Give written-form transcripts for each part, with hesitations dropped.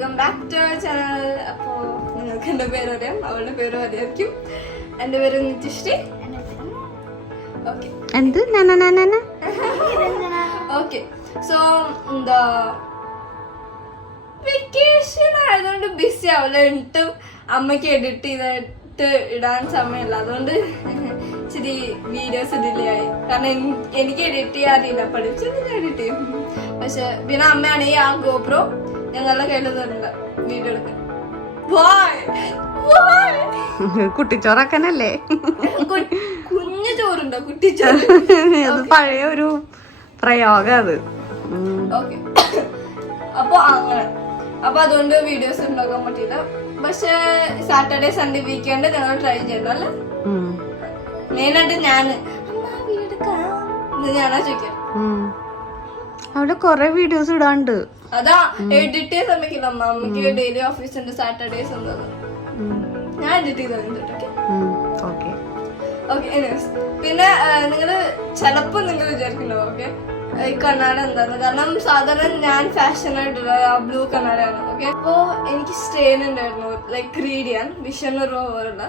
Welcome back to our channel. അപ്പോൾ നിങ്ങൾക്ക് എൻ്റെ പേര് അറിയാം, അവളുടെ പേരും അറിയായിരിക്കും. എൻ്റെ പേര് നിത്യശ്രീ. Okay okay. സോ എന്താ വെക്കേഷൻ ആയതുകൊണ്ട് ബിസി ആവില്ല. എന്നിട്ടും അമ്മയ്ക്ക് എഡിറ്റ് ചെയ്തിട്ട് ഇടാൻ സമയമില്ല, അതുകൊണ്ട് ഇച്ചിരി വീഡിയോസ് ഡിലേ ആയി. കാരണം എനിക്ക് എഡിറ്റ് ചെയ്യാറില്ല, പഠിച്ചത് എഡിറ്റ് ചെയ്യും. പക്ഷെ പിന്നെ അമ്മയാണെങ്കിൽ ആ ഗോപ്രോ ഞങ്ങളുടെ കയ്യിൽ തരുന്നില്ല വീഡിയോ എടുക്കാൻ. കുട്ടിച്ചോറക്കാനല്ലേ? കുഞ്ഞു ചോറുണ്ടോ കുട്ടിച്ചോറ്? അത് പഴയ ഒരു പ്രയോഗം അത്. ഓക്കെ. അപ്പൊ അങ്ങനെ അതുകൊണ്ട് വീഡിയോസ് ഉണ്ടാക്കാൻ പറ്റില്ല. പക്ഷെ സാറ്റർഡേ സൺഡേ വീക്കെൻഡ് ഞങ്ങൾ ട്രൈ ചെയ്യണം അല്ലേ? മെയിനായിട്ട് ഞാനാ ചോദിക്കാം. അവിടെ കൊറേ വീഡിയോസ് ഇടാണ്ട്. അതാ എഡിറ്റ് ചെയ്യാൻ ശ്രമിക്കില്ല അമ്മ. അമ്മക്ക് ഡെയിലി ഓഫീസ് ഉണ്ട്, സാറ്റർഡേസ് ഉണ്ട്. ഞാൻ എഡിറ്റ് ചെയ്ത് പിന്നെ നിങ്ങള് ചെലപ്പോ നിങ്ങൾ വിചാരിക്കണോ ഓക്കെ ഈ കണ്ണാട എന്താന്ന്? കാരണം സാധാരണ ഞാൻ ഫാഷൻ ആയിട്ടുള്ള ബ്ലൂ കണ്ണാടയാണ്. ഓക്കെ. അപ്പൊ എനിക്ക് സ്ട്രെയിൻ ഉണ്ടായിരുന്നു, ലൈക്ക് റീഡ് ചെയ്യാൻ വിഷൻ റോവറുള്ള.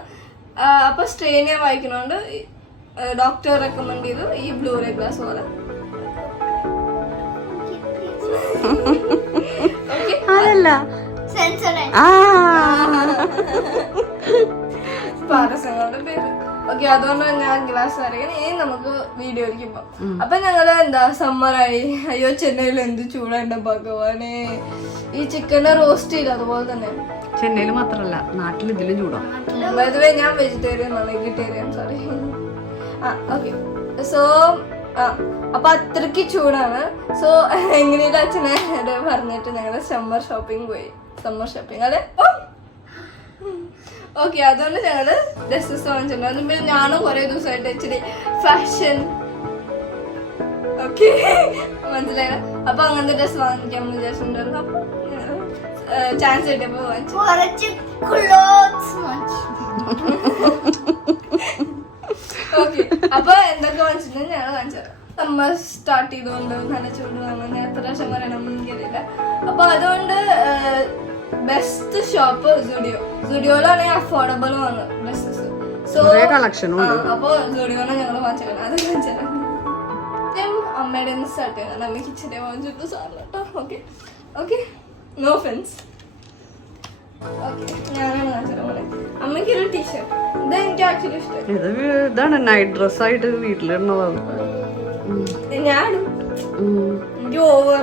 അപ്പൊ സ്ട്രെയിൻ ചെയ്യാൻ വായിക്കണോണ്ട് ഡോക്ടർ റെക്കമെൻഡ് ചെയ്തു ഈ ബ്ലൂ റേ ഗ്ലാസ് പോലെ. അതല്ല പാരസങ്ങളുടെ പേര്. ഓക്കെ. അതുകൊണ്ട് ഞാൻ ഗ്ലാസ് അറിയാൻ ഇനി നമുക്ക് വീഡിയോ ഇരിക്കുമ്പോ. അപ്പൊ ഞങ്ങള് എന്താ സമ്മറായി. അയ്യോ ചെന്നൈയിൽ എന്ത് ചൂടുണ്ട് ഭഗവാനെ. ഈ ചിക്കനെ റോസ്റ്റ് ചെയ്തു അതുപോലെ തന്നെ. ചെന്നൈയിൽ മാത്രല്ല നാട്ടിൽ ഇതിലും ചൂടാ. പൊതുവെ ഞാൻ വെജിറ്റേറിയൻ ആണ്, വെജിറ്റേറിയൻ സോറി. ഓക്കെ. സോ അപ്പൊ അത്രക്ക് ചൂടാണ്. സോ എങ്ങനെയുള്ള അച്ഛനെ പറഞ്ഞിട്ട് ഞങ്ങള് സമ്മർ ഷോപ്പിംഗ് പോയി. സമ്മർ ഷോപ്പിംഗ് അല്ലെ? ഓക്കെ. അതുകൊണ്ട് ഞങ്ങള് ഡ്രസ്സസ് വാങ്ങിച്ചിട്ടുണ്ട്. പിന്നെ ഞാനും കുറെ ദിവസമായിട്ട് ഇച്ചിരി ഫാഷൻ ഓക്കെ മനസ്സിലായില്ല. അപ്പൊ അങ്ങനത്തെ ഡ്രസ് വാങ്ങിക്കാൻ വിചാരിച്ചിട്ടുണ്ടായിരുന്നു. അപ്പൊ ചാൻസ് കിട്ടിയപ്പോ വാങ്ങിച്ചു. ഓക്കെ. അപ്പൊ എന്തൊക്കെ വാങ്ങിച്ചിട്ടുണ്ടെങ്കിൽ ഞങ്ങൾ കാണിച്ചു. സമ്മർ സ്റ്റാർട്ട് ചെയ്തുകൊണ്ട് നല്ല ചൂട് വാങ്ങുന്ന എത്ര പ്രാവശ്യം പറയണം എനിക്കറിയില്ല. അപ്പൊ അതുകൊണ്ട് ബെസ്റ്റ് ഷോപ്പ് സുഡിയോയിലാണെങ്കിൽ അഫോർഡബിളും ആണ് ഡ്രസ്സസ്. സോ അപ്പൊ സുഡിയോനെ ഞങ്ങൾ വാങ്ങിച്ചേക്കണം. അത് കാണിച്ചാൽ അമ്മയുടെ സ്റ്റാർട്ട് ചെയ്യണം. അമ്മയ്ക്ക് ഇച്ചിരി വാങ്ങിച്ചിട്ട് സാറിട്ടോ. Okay okay. No fence. Okay. ഞാനാണ് കാണിച്ചത്. അമ്മയ്ക്ക് ഒരു ടീഷർട്ട്. ഇത് എനിക്ക് ആക്ച്വലി ഇഷ്ടം. ഇതാണ് നൈറ്റ് ഡ്രസ് ആയിട്ട് വീട്ടിലിടുന്നതാണ്. ഞാനും എനിക്ക് ഓവർ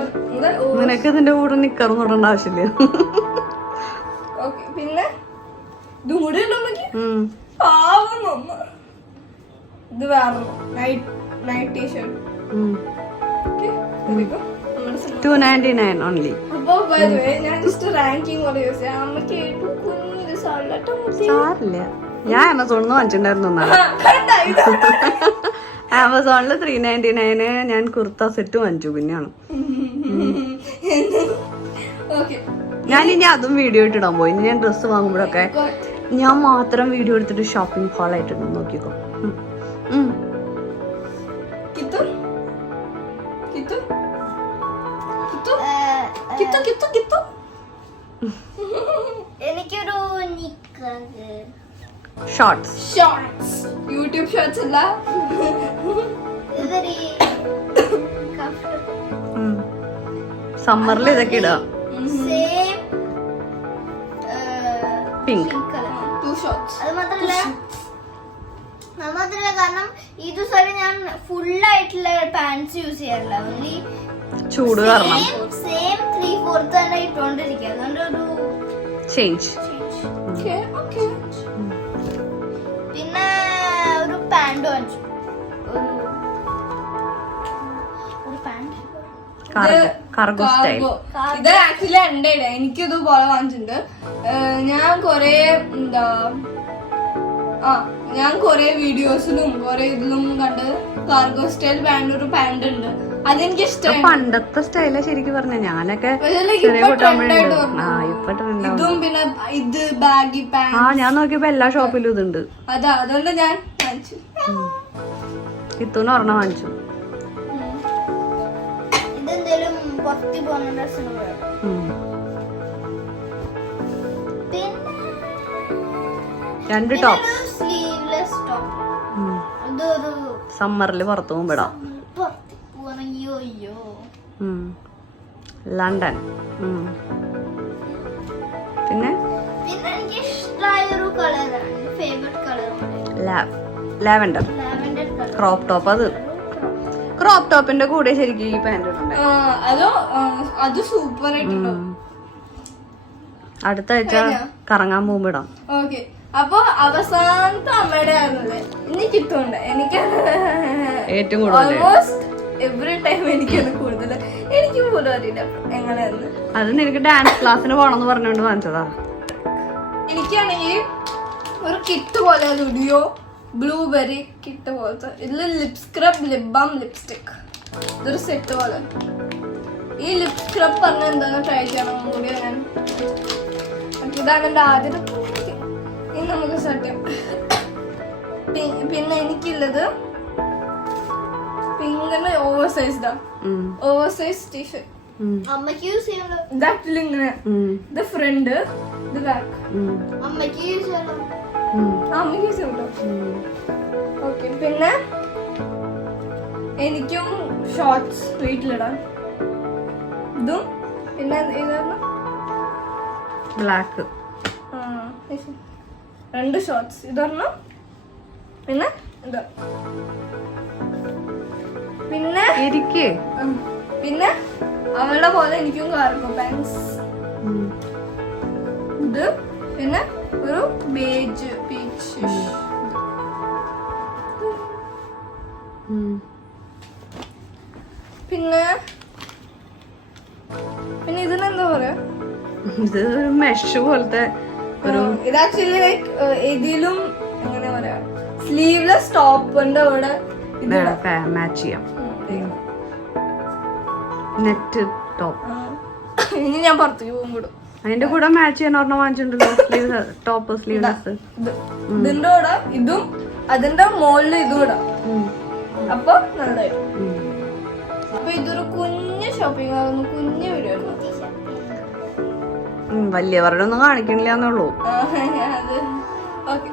നിനക്ക് ഇതിന്റെ കൂടെ നിക്കറൊന്നും ഇടേണ്ട ആവശ്യമില്ല. ഓക്കെ. പിന്നെ ഇതും കൂടെ ഉണ്ടമ്മക്ക് പാവം അമ്മ. ഇത് വേറെ നൈറ്റ് ടീഷർട്ട്. $2.99 only. അപ്പൊ ഞാൻ ജസ്റ്റ് റാങ്കിങ് പോലെ യൂസ് ചെയ്യാം. അമ്മക്ക് ഏറ്റവും കുഞ്ഞൊരു സാറില്ല. ഞാൻ ആമസോണിൽ വാങ്ങിച്ചിട്ടുണ്ടായിരുന്നു. ആമസോണില് $3.99 ഞാൻ കുർത്ത സെറ്റ് വാങ്ങിച്ചു. പിന്നെയാണ് ഞാൻ ഇനി അതും വീഡിയോ ഇട്ടിടാൻ പോയി. ഇനി ഞാൻ ഡ്രസ്സ് വാങ്ങുമ്പോഴൊക്കെ ഞാൻ മാത്രം വീഡിയോ എടുത്തിട്ട് ഷോപ്പിംഗ് ഹാൾ ആയിട്ട് നോക്കിക്കോ. എനിക്കൊരു ഷോർട്സ് യൂട്യൂബ് ഷോർട്സ് അല്ല, സമ്മറിൽ ഇതൊക്കെ ഇടാം. പിങ്ക്. അത് മാത്രല്ല കാരണം ഈ ദിവസം ഞാൻ ഫുള്ളായിട്ടുള്ള പാൻസ് യൂസ് ചെയ്യാറില്ല. ഓൺലി ചൂട് കാരണം സെയിം 3/4 തന്നെ ഇട്ടോണ്ടിരിക്കുക. അതുകൊണ്ട് ഒരു ചേഞ്ച്. പിന്നെ ഒരു പാന്റ് വാങ്ങിച്ചു. Cargo style. ഇത് ആക്ച്വലി എന്റെ ഇട എനിക്കിത് പോലെ വാങ്ങിച്ചിട്ടുണ്ട്. ഞാൻ കൊറേ വീഡിയോസിലും കൊറേ ഇതിലും കണ്ട് കാർഗോ സ്റ്റൈൽ പാന്റ്. ഒരു പാന്റ് ഉണ്ട്, അതെനിക്ക് ഇഷ്ടം. പണ്ടത്തെ സ്റ്റൈലാ ശരിക്കും പറഞ്ഞ. ഞാനൊക്കെ ഇതും പിന്നെ ഇത് ബാഗി പാന്റ്. ഞാൻ നോക്കിയപ്പോ എല്ലാ ഷോപ്പിലും ഇതുണ്ട്. അതുകൊണ്ട് ഞാൻ വാങ്ങിച്ചു. ഇത്തൂന്ന് ഒരെണ്ണം വാങ്ങിച്ചു. ഇതെന്തേലും പുറത്ത് പോകുന്ന ഡ്രസ്സിന് 2 ടോപ്പ് സ്ലീവ്ലെസ് ടോപ്പ്. അതൊരു സമ്മറിൽ പുറത്തു പോകുമ്പോടാം. അയ്യോ ലണ്ടൻ. പിന്നെ പിന്നെ എനിക്ക് ഇഷ്ടമായ ഒരു കളറാണ്, favourite colour lavender lavender colour. Crop top. അത് ക്രോപ്പ് ടോപ്പിന്റെ കൂടെ ശരിക്കും ഈ പാന്റ് ഉണ്ട്. അത് സൂപ്പർ ആയിട്ടുണ്ടാവും. അടുത്ത ആഴ്ച കറങ്ങാൻ പോകുമ്പോ ഇടാം. ഓക്കെ, അപ്പൊ അവസാനത്തെ അമ്മയുടെ ആയിരുന്നത് ഇനി കിട്ടുന്നുണ്ട്. എനിക്ക് ഏറ്റവും കൂടുതൽ ഓൾമോസ്റ്റ് എവറി ടൈം എനിക്കത് കൂടുതൽ. എനിക്ക് പോലും അറിയില്ല എങ്ങനെയാന്ന്. അത് നിനക്ക് ഡാൻസ് ക്ലാസ്സിന് പോണെന്ന് പറഞ്ഞോണ്ട് വാങ്ങിച്ചതാ. എനിക്കാണെങ്കിൽ ഒരു കിറ്റ് പോലെ ലുഡിയോ ബ്ലൂബെറി കിറ്റ് പോലത്തെ. ഇതില് lip scrub, lip balm, lipstick, ഇതൊരു സെറ്റ് പോലെ. ഈ ലിപ് സ്ക്രബ് പറഞ്ഞ എന്താന്ന് ട്രൈ ചെയ്യണം കൂടി ഞാൻ. ഇതാണ് എന്റെ ആദ്യത്തെ. ഇനി നമുക്ക് സെറ്റ് ചെയ്യാം. പിന്നെ എനിക്കുള്ളത് പിങ്കിന്റെ ഓവർ സൈസ്ഡാ, ഓവർ സൈസ് ടീഷർട്ട്. അമ്മക്ക് യൂസ് ചെയ്യാലോ. ഇതാക്ച്വലി ഇങ്ങനെ, ഇത് ഫ്രണ്ട്, ഇത് ബാക്ക്. അമ്മക്ക് യൂസ് ചെയ്യാലോ. അമ്മക്ക് യൂസ് ചെയ്യാലോ. ഓക്കെ, പിന്നെ എനിക്കും ഷോർട്സ് വീട്ടിലിടാം. ഇതും പിന്നെ ഇതായിരുന്നു ബ്ലാക്ക്. 2 ഷോർട്സ്, ഇതൊരെണ്ണം പിന്നെ ഇതാ. പിന്നെ പിന്നെ അവളുടെ പോലെ എനിക്കും കാർഗോ പാൻസ്. ഇത് പിന്നെ ഒരു ബേജ് പീച്ച്. പിന്നെ പിന്നെ ഇതിനെന്താ പറയാ, ഇത് മെഷ് പോലത്തെ ഒരു. ഇത് ആക്ച്വലി ലൈക്ക് ഇതിലും എങ്ങനെ പറയാ, സ്ലീവ്ലെസ് ടോപ്പിന്റെ കൂടെ ഇത് മാച്ച് ചെയ്യാം. Net top. ഇനി ഞാൻ പുറത്തേക്ക് പോകുമ്പോഴും അതിന്റെ കൂടെ മാച്ച് ചെയ്യാൻ ഒരെണ്ണം വാങ്ങിച്ചിട്ടുണ്ടല്ലോ, ടോപ്പ് സ്ലീവ്ലെസ്. ഇതിന്റെ കൂടെ ഇതും അതിന്റെ മുകളിൽ ഇതും ഇടാം. അപ്പൊ നല്ലതായിട്ട്. അപ്പൊ ഇതൊരു കുഞ്ഞ് ഷോപ്പിംഗ് ആകുന്നു, കുഞ്ഞ് വീഡിയോ. വലിയവരുടെ ഒന്നും കാണിക്കണില്ല എന്നുള്ളൂ. ഓക്കെ,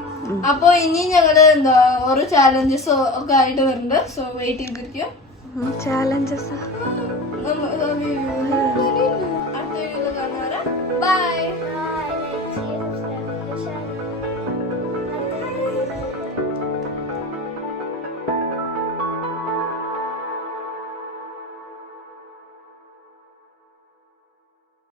അപ്പൊ ഇനി ഞങ്ങള് എന്താ ഓരോ ചാലഞ്ചസ് ഒക്കെ ആയിട്ട് വരുന്നുണ്ട്. സോ വെയിറ്റ് ചെയ്തിരിക്കും. ചാലഞ്ചസ് അടുത്ത വീഡിയോ കാണുന്നവരെ ബൈ.